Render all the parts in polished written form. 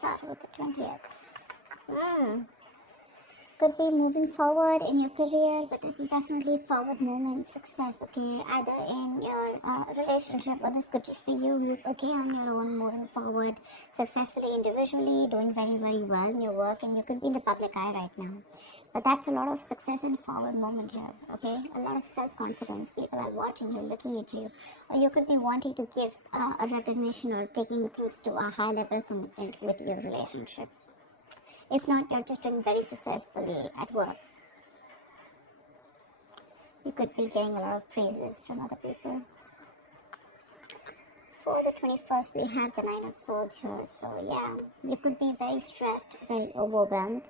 start with the 20th. Could be moving forward in your career, but this is definitely forward movement, success, okay, either in your relationship, or this could just be you who's okay on your own, moving forward successfully individually, doing very, very well in your work, and you could be in the public eye right now. But that's a lot of success and forward movement here, okay? A lot of self-confidence. People are watching you, looking at you. Or you could be wanting to give a recognition or taking things to a high level commitment with your relationship. If not, you're just doing very successfully at work. You could be getting a lot of praises from other people. For the 21st, we have the 9 of Swords here. So yeah, you could be very stressed, very overwhelmed.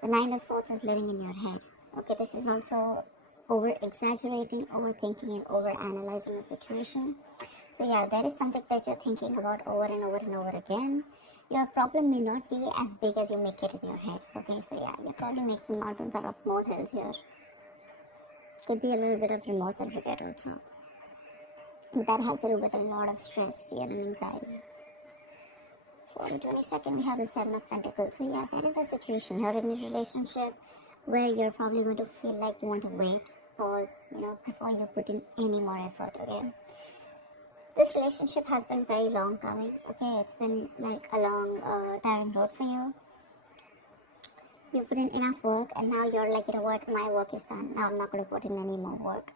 The 9 of Swords is living in your head. Okay, this is also over-exaggerating, overthinking, and over-analyzing the situation. So yeah, there is something that you're thinking about over and over and over again. Your problem may not be as big as you make it in your head. Okay, so yeah, you're probably making mountains out of molehills here. Could be a little bit of remorse and regret also. But that has to do with a lot of stress, fear, and anxiety. For the 22nd, we have the 7 of Pentacles. So yeah, there is a situation here in a relationship where you're probably going to feel like you want to wait, pause, before you put in any more effort, okay? This relationship has been very long coming, okay? It's been like a long, tiring road for you. You put in enough work, and now you're like, you know what, my work is done. Now I'm not going to put in any more work.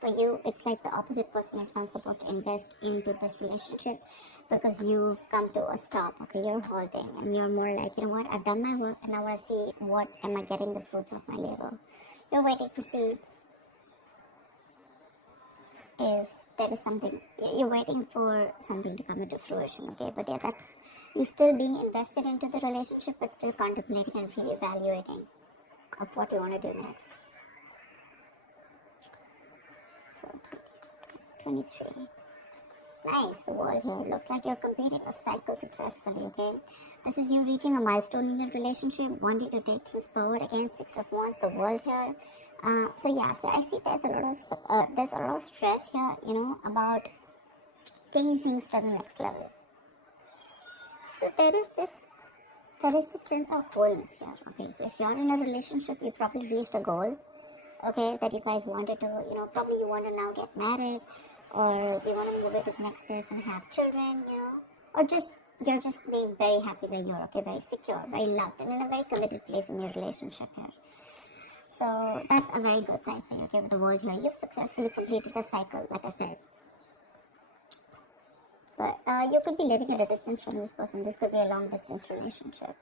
For you, it's like the opposite person is now supposed to invest into this relationship because you've come to a stop, okay? You're halting, and you're more like, you know what, I've done my work, and now I see what am I getting the fruits of my labor. You're waiting to see if there is something, you're waiting for something to come into fruition, okay? But yeah, that's you still being invested into the relationship, but still contemplating and reevaluating of what you want to do next. So 23. Nice, the world here. Looks like you're completing a cycle successfully, okay? This is you reaching a milestone in your relationship, wanting to take things forward. Again, 6 of Wands, the world here. So yeah, so I see there's a lot of stress here, about taking things to the next level. So there is this sense of wholeness here, okay? So if you're in a relationship, you probably reached a goal, okay, that you guys wanted to, probably you want to now get married, or you want to move it to the next step and have children, or you're just being very happy that you're okay, very secure, very loved, and in a very committed place in your relationship here. So that's a very good sign for you, okay, with the world here. You've successfully completed a cycle, like I said. But you could be living at a distance from this person. This could be a long distance relationship.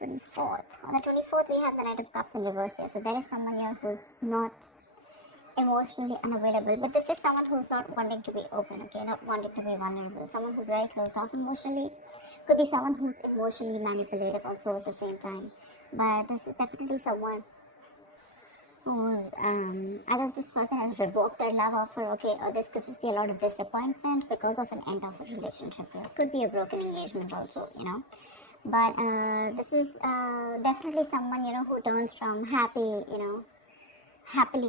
24th. On the 24th, we have the Knight of Cups in reverse here. So there is someone here who's not emotionally unavailable, but this is someone who's not wanting to be open, okay, not wanting to be vulnerable. Someone who's very closed off emotionally. Could be someone who's emotionally manipulative also at the same time. But this is definitely someone who's either this person has revoked their love offer, okay, or this could just be a lot of disappointment because of an end of a relationship here. Could be a broken engagement also, But this is definitely someone, who turns from happily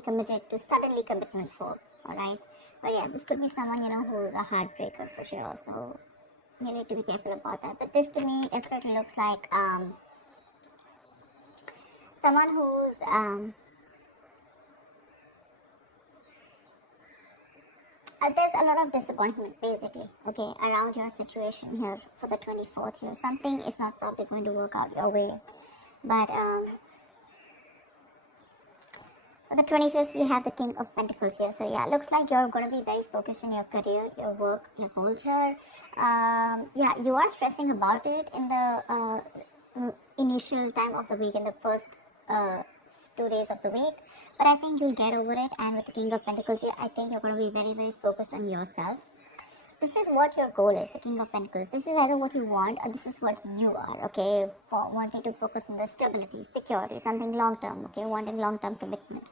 committed to suddenly commitment for, alright? But yeah, this could be someone, who's a heartbreaker for sure, so you need to be careful about that. But this to me definitely looks like someone who's there's a lot of disappointment basically, okay, around your situation here for the 24th here. Something is not probably going to work out your way. But for the 25th, we have the King of Pentacles here. So yeah, looks like you're going to be very focused in your career, your work, your goals here. Yeah, you are stressing about it in the initial time of the week, in the first 2 days of the week, but I think you'll get over it. And with the King of Pentacles here, I think you're going to be very, very focused on yourself. This is what your goal is, the King of Pentacles. This is either what you want or this is what you are, okay, for wanting to focus on the stability, security, something long-term, okay, wanting long-term commitment.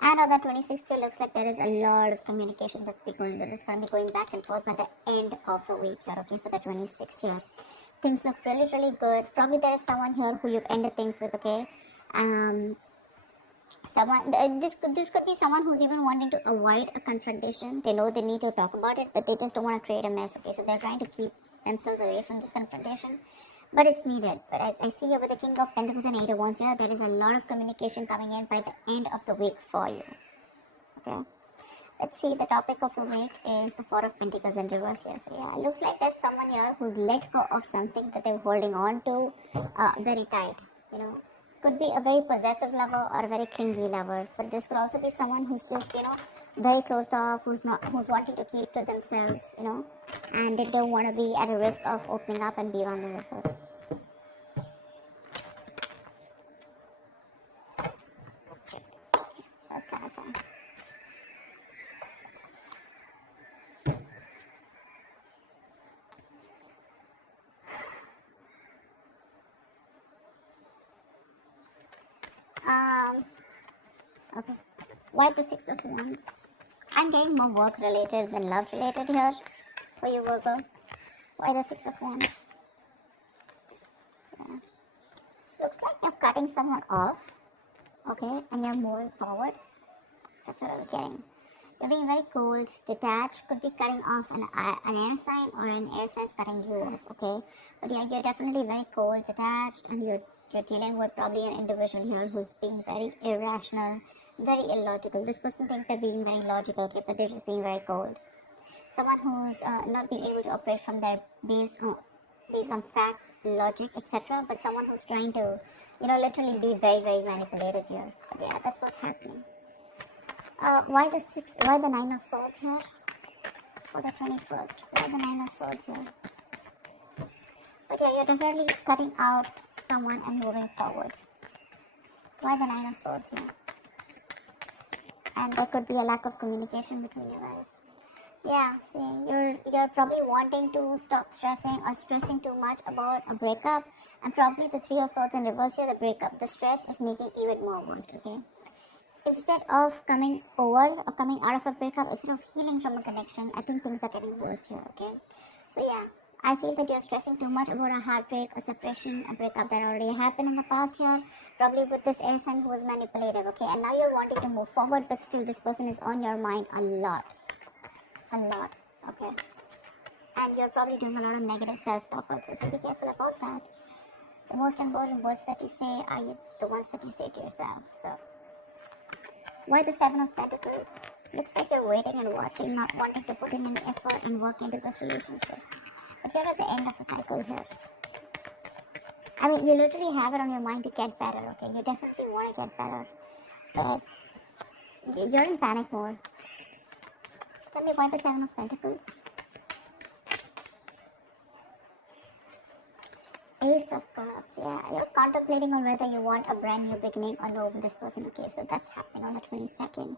And on the 26th, it looks like there is a lot of communication that's going to be going back and forth by the end of the week here, okay, for the 26th here. Things look really, really good. Probably there is someone here who you've ended things with, okay. This could be someone who's even wanting to avoid a confrontation. They know they need to talk about it, but they just don't want to create a mess, okay. So they're trying to keep themselves away from this confrontation. But it's needed. But I see here with the King of Pentacles and Eight of Wands here, there is a lot of communication coming in by the end of the week for you. Okay. Let's see, the topic of the week is the Four of Pentacles in reverse here. So yeah, it looks like there's someone here who's let go of something that they're holding on to very tight. You know, could be a very possessive lover or a very clingy lover, but this could also be someone who's just, you know, very closed off, who's wanting to keep to themselves, you know, and they don't want to be at a risk of opening up and be vulnerable. That's kind of fun. Okay. Why the Six of Wands? I'm getting more work related than love related here for you, Virgo. Why the Six of Wands? Yeah. Looks like you're cutting someone off, okay, and you're moving forward. That's what I was getting. You're being very cold, detached, could be cutting off an air sign or an air sign's cutting you off, okay? But yeah, you're definitely very cold, detached, and you're dealing with probably an individual here who's being very irrational, very illogical. This person thinks they're being very logical, okay, but they're just being very cold. Someone who's not being able to operate from their based on facts, logic, etc. But someone who's trying to, you know, literally be very, very manipulative here. But yeah, that's what's happening. Why the Nine of Swords here? For the 21st. Why the Nine of Swords here? But yeah, you're definitely cutting out someone and moving forward. Why the Nine of Swords here? And there could be a lack of communication between you guys. Yeah, see, you're probably wanting to stop stressing or stressing too much about a breakup, and probably the Three of Swords in reverse here, the breakup. The stress is making even more worse, okay? Instead of coming over or coming out of a breakup, instead of healing from a connection, I think things are getting worse here, okay? So yeah, I feel that you're stressing too much about a heartbreak, a separation, a breakup that already happened in the past here, probably with this air sign who was manipulative, okay? And now you're wanting to move forward, but still this person is on your mind a lot, okay? And you're probably doing a lot of negative self-talk also, so be careful about that. The most important words that you say are the ones that you say to yourself, so. Why the Seven of Pentacles? Looks like you're waiting and watching, not wanting to put in any effort and work into this relationship. But you're at the end of a cycle here. I mean, you literally have it on your mind to get better, okay? You definitely want to get better. But you're in panic mode. Tell me why the Seven of Pentacles? Ace of Cups, yeah. You're contemplating on whether you want a brand new beginning or no with this person, okay? So that's happening on the 22nd.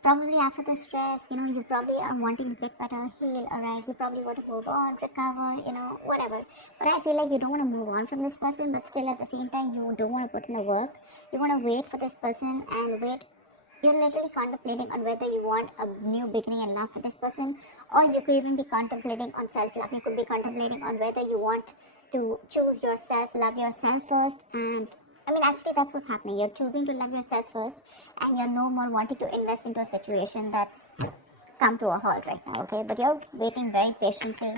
Probably after the stress, you know, you probably are wanting to get better, heal, alright? You probably want to move on, recover, you know, whatever. But I feel like you don't want to move on from this person, but still at the same time, you don't want to put in the work. You want to wait for this person and wait. You're literally contemplating on whether you want a new beginning and love for this person, or you could even be contemplating on self-love. You could be contemplating on whether you want to choose yourself, love yourself first, and I mean, actually, that's what's happening. You're choosing to love yourself first, and you're no more wanting to invest into a situation that's come to a halt right now, okay? But you're waiting very patiently.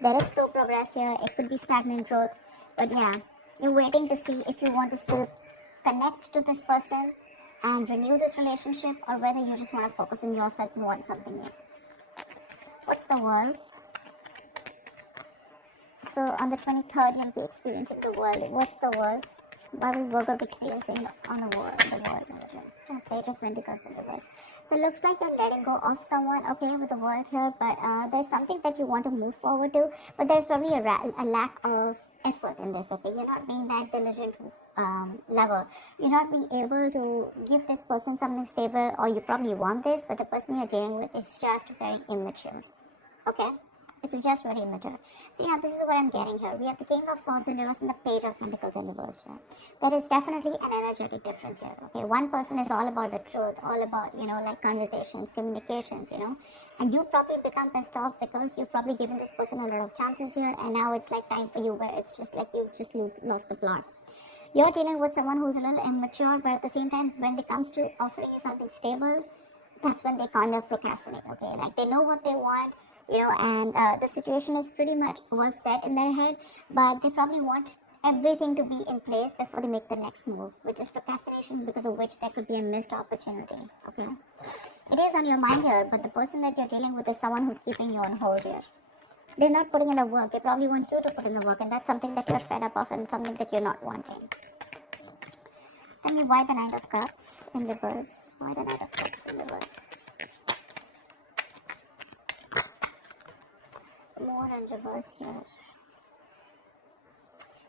There is slow progress here. It could be stagnant growth, but yeah, you're waiting to see if you want to still connect to this person and renew this relationship, or whether you just want to focus on yourself and want something new. What's the world? So on the 23rd, you'll be experiencing the world. What's the world? Why will Virgo be experiencing on the world? Page of Pentacles in reverse. So it looks like you're letting go of someone, okay, with the world here, but there's something that you want to move forward to, but there's probably a lack of effort in this, okay? You're not being that diligent lover. You're not being able to give this person something stable, or you probably want this, but the person you're dealing with is just very immature, okay? It's just very immature. See, now this is what I'm getting here. We have the King of Swords in reverse and the Page of Pentacles in reverse, right? There is definitely an energetic difference here, okay? One person is all about the truth, all about, you know, like conversations, communications, you know, and you probably become pissed off because you've probably given this person a lot of chances here, and now it's like time for you where it's just like you've just lost the plot. You're dealing with someone who's a little immature, but at the same time, when it comes to offering you something stable, that's when they kind of procrastinate, okay? Like, they know what they want, and the situation is pretty much all set in their head, but they probably want everything to be in place before they make the next move, which is procrastination, because of which there could be a missed opportunity. Okay, it is on your mind here, but the person that you're dealing with is someone who's keeping you on hold here. They're not putting in the work. They probably want you to put in the work, and that's something that you're fed up of and something that you're not wanting. Tell me why the Knight of Cups in reverse. Why the Knight of Cups in reverse? More in reverse here.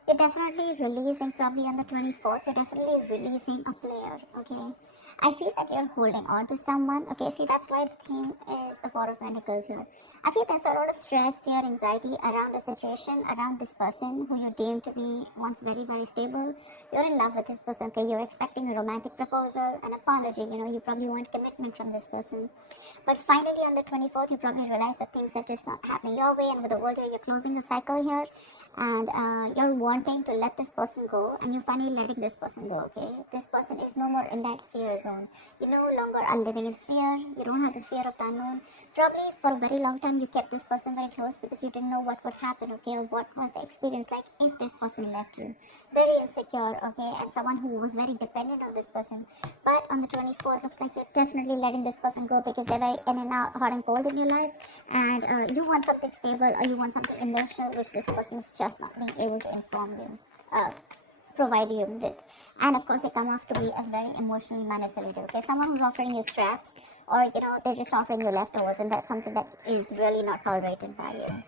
You're definitely releasing, probably on the 24th, you're definitely releasing a player, okay? I feel that you're holding on to someone, okay? See, that's why the theme is the Four of Pentacles here. I feel there's a lot of stress, fear, anxiety around the situation, around this person who you deem to be once very, very stable. You're in love with this person, okay? You're expecting a romantic proposal, an apology, you probably want commitment from this person. But finally, on the 24th, you probably realize that things are just not happening your way, and with the world here, you're closing the cycle here, and you're wanting to let this person go, and you're finally letting this person go, okay? This person is no more in that fear zone. You no longer are living in fear. You don't have the fear of the unknown. Probably for a very long time, you kept this person very close because you didn't know what would happen, okay? Or what was the experience like if this person left you. Very insecure, okay? And someone who was very dependent on this person. But on the 24th, looks like you're definitely letting this person go because they're very in and out, hot and cold in your life. And you want something stable, or you want something emotional, which this person is just not being able to inform you, provide you with. And of course, they come off to be as very emotionally manipulative, okay? Someone who's offering you scraps, or they're just offering you leftovers, and that's something that is really not tolerated by you.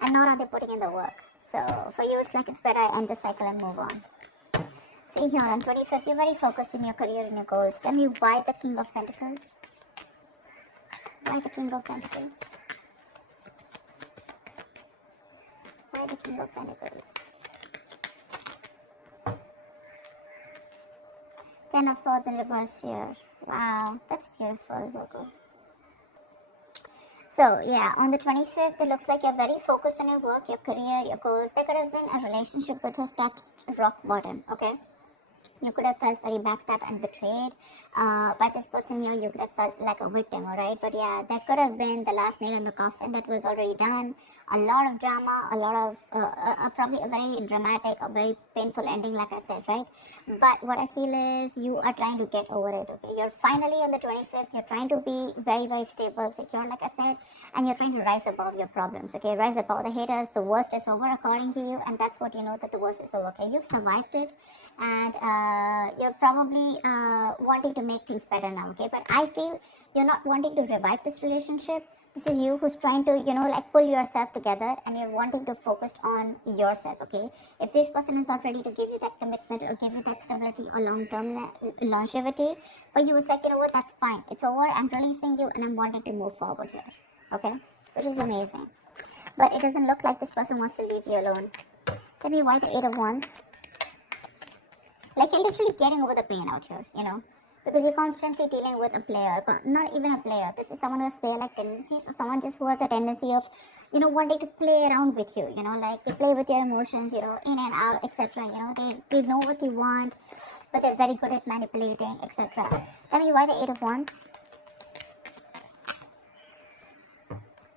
And nor are they putting in the work. So for you, it's like it's better I end the cycle and move on. See here, on 25th, you're very focused in your career and your goals. Tell me why the King of Pentacles? Why the King of Pentacles? Why the King of Pentacles? Ten of Swords in reverse here. Wow, that's beautiful, Virgo. So, yeah, on the 25th, it looks like you're very focused on your work, your career, your goals. There could have been a relationship which has touched rock bottom, okay? You could have felt very backstabbed and betrayed by this person here. You could have felt like a victim, alright? But yeah, that could have been the last nail in the coffin that was already done. A lot of drama, a lot of, probably a very dramatic, a very painful ending, like I said, right? But what I feel is you are trying to get over it, okay? You're finally on the 25th, you're trying to be very, very stable, secure, like I said, and you're trying to rise above your problems, okay? Rise above the haters. The worst is over according to you, and that's what you know, that the worst is over, okay? You've survived it, and you're probably wanting to make things better now, okay? But I feel you're not wanting to revive this relationship. This is you who's trying to, pull yourself together, and you're wanting to focus on yourself, okay? If this person is not ready to give you that commitment or give you that stability or long-term longevity, but you was like, you know what, that's fine. It's over. I'm releasing you, and I'm wanting to move forward here, okay? Which is amazing. But it doesn't look like this person wants to leave you alone. Tell me why the Eight of Wands? Like, you're literally getting over the pain out here, because you're constantly dealing with a player, not even a player. This is someone who has player-like tendencies, or someone just who has a tendency of, wanting to play around with you, like they play with your emotions, in and out, etc. They know what they want, but they're very good at manipulating, etc. Tell me why the Eight of Wands?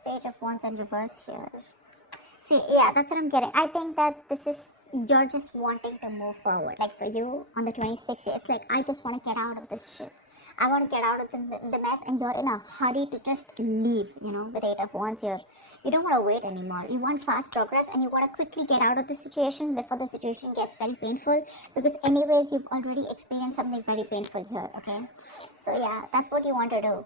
Page of Wands in reverse here. See, yeah, that's what I'm getting. I think that this is, you're just wanting to move forward. Like for you, on the 26th, it's like, I just want to get out of this shit. I want to get out of the mess, and you're in a hurry to just leave, with Eight of Wands here. You don't want to wait anymore. You want fast progress, and you want to quickly get out of the situation before the situation gets very painful, because anyways, you've already experienced something very painful here, okay? So yeah, that's what you want to do.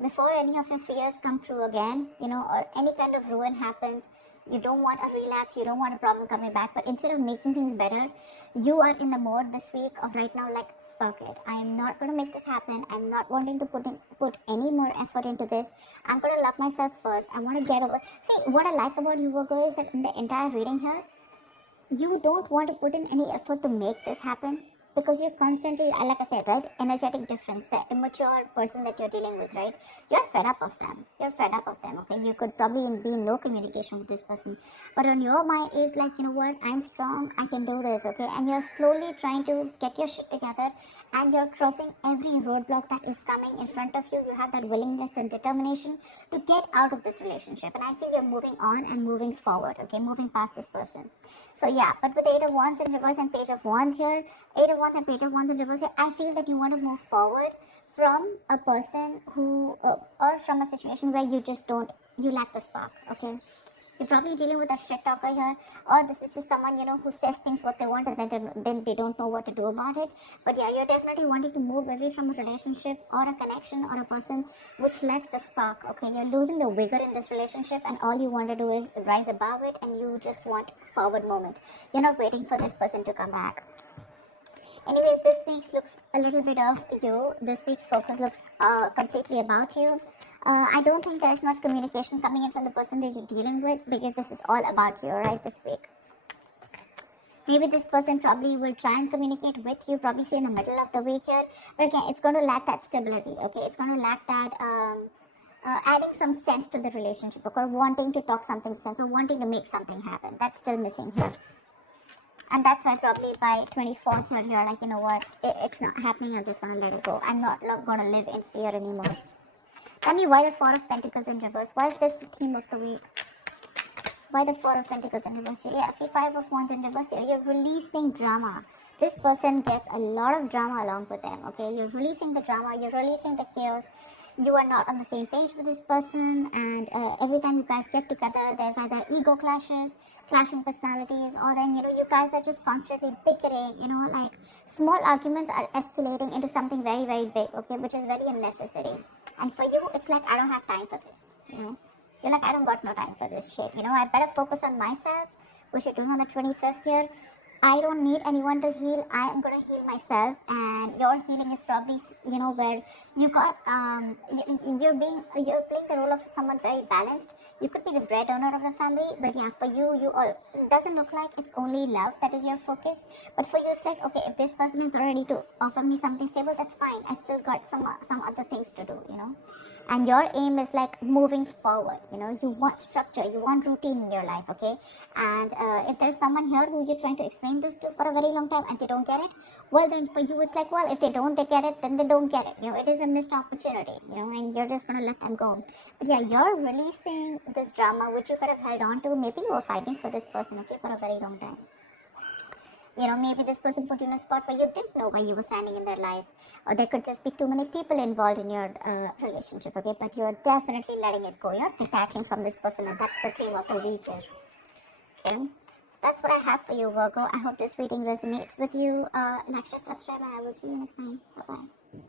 Before any of your fears come true again, or any kind of ruin happens, you don't want a relapse, you don't want a problem coming back, but instead of making things better, you are in the mode this week of right now, like, fuck it, I am not going to make this happen. I'm not wanting to put any more effort into this. I'm going to love myself first. I want to get over. See, what I like about you, Virgo, is that in the entire reading here, you don't want to put in any effort to make this happen, because you're constantly, like I said, right, energetic difference, the immature person that you're dealing with, right, you're fed up of them. You're fed up of them, okay? You could probably be in no communication with this person, but on your mind is like, you know what, I'm strong, I can do this, okay? And you're slowly trying to get your shit together, and you're crossing every roadblock that is coming in front of you. You have that willingness and determination to get out of this relationship, and I feel you're moving on and moving forward, okay, moving past this person. So yeah, but with Eight of Wands in reverse and Page of Wands here, Eight of Wands and Page of Wands in reverse here, I feel that you want to move forward from a person who, or from a situation where you just don't, you lack the spark, okay? You're probably dealing with a shit talker here, or this is just someone, you know, who says things what they want and then they don't know what to do about it. But yeah, you're definitely wanting to move away from a relationship or a connection or a person which lacks the spark, okay? You're losing the vigor in this relationship, and all you want to do is rise above it, and you just want forward moment. You're not waiting for this person to come back. Anyways, this week's looks a little bit of you. This week's focus looks completely about you. I don't think there is much communication coming in from the person that you're dealing with, because this is all about you, right, this week. Maybe this person probably will try and communicate with you, probably say in the middle of the week here. But again, it's going to lack that stability, okay? It's going to lack that adding some sense to the relationship, or wanting to talk something sense, or wanting to make something happen. That's still missing here. And that's why probably by 24th you're like, you know what, it's not happening, I'm just going to let it go. I'm not going to live in fear anymore. Tell me why the Four of Pentacles in reverse. Why is this the theme of the week? Why the Four of Pentacles in reverse here? Yeah, see, Five of Wands in reverse here. You're releasing drama. This person gets a lot of drama along with them, okay? You're releasing the drama, you're releasing the chaos. You are not on the same page with this person, and every time you guys get together, there's either ego clashes, clashing personalities, or then, you know, you guys are just constantly bickering, you know, like small arguments are escalating into something very, very big, okay, which is very unnecessary. And for you, it's like, I don't have time for this, you know. You're like, I don't got no time for this shit, you know. I better focus on myself, which you're doing on the 25th here. I don't need anyone to heal. I am going to heal myself, and your healing is probably, you know, where you got, you're playing the role of someone very balanced. You could be the breadwinner of the family, but yeah, for you, it doesn't look like it's only love that is your focus. But for you, it's like, okay, if this person is ready to offer me something stable, that's fine. I still got some other things to do, you know. And your aim is like moving forward, you know. You want structure, you want routine in your life, okay? And if there's someone here who you're trying to explain this to for a very long time and they don't get it, well, then for you it's like, well, if they get it, then they don't get it, you know. It is a missed opportunity, you know, and you're just gonna let them go. But yeah, you're releasing this drama which you could have held on to. Maybe you were fighting for this person, okay, for a very long time. You know, maybe this person put you in a spot where you didn't know why you were standing in their life, or there could just be too many people involved in your relationship, okay? But you're definitely letting it go. You're detaching from this person, and that's the theme of the week here, okay? So that's what I have for you, Virgo. I hope this reading resonates with you. Like, share, subscribe, and I will see you next time. Bye-bye.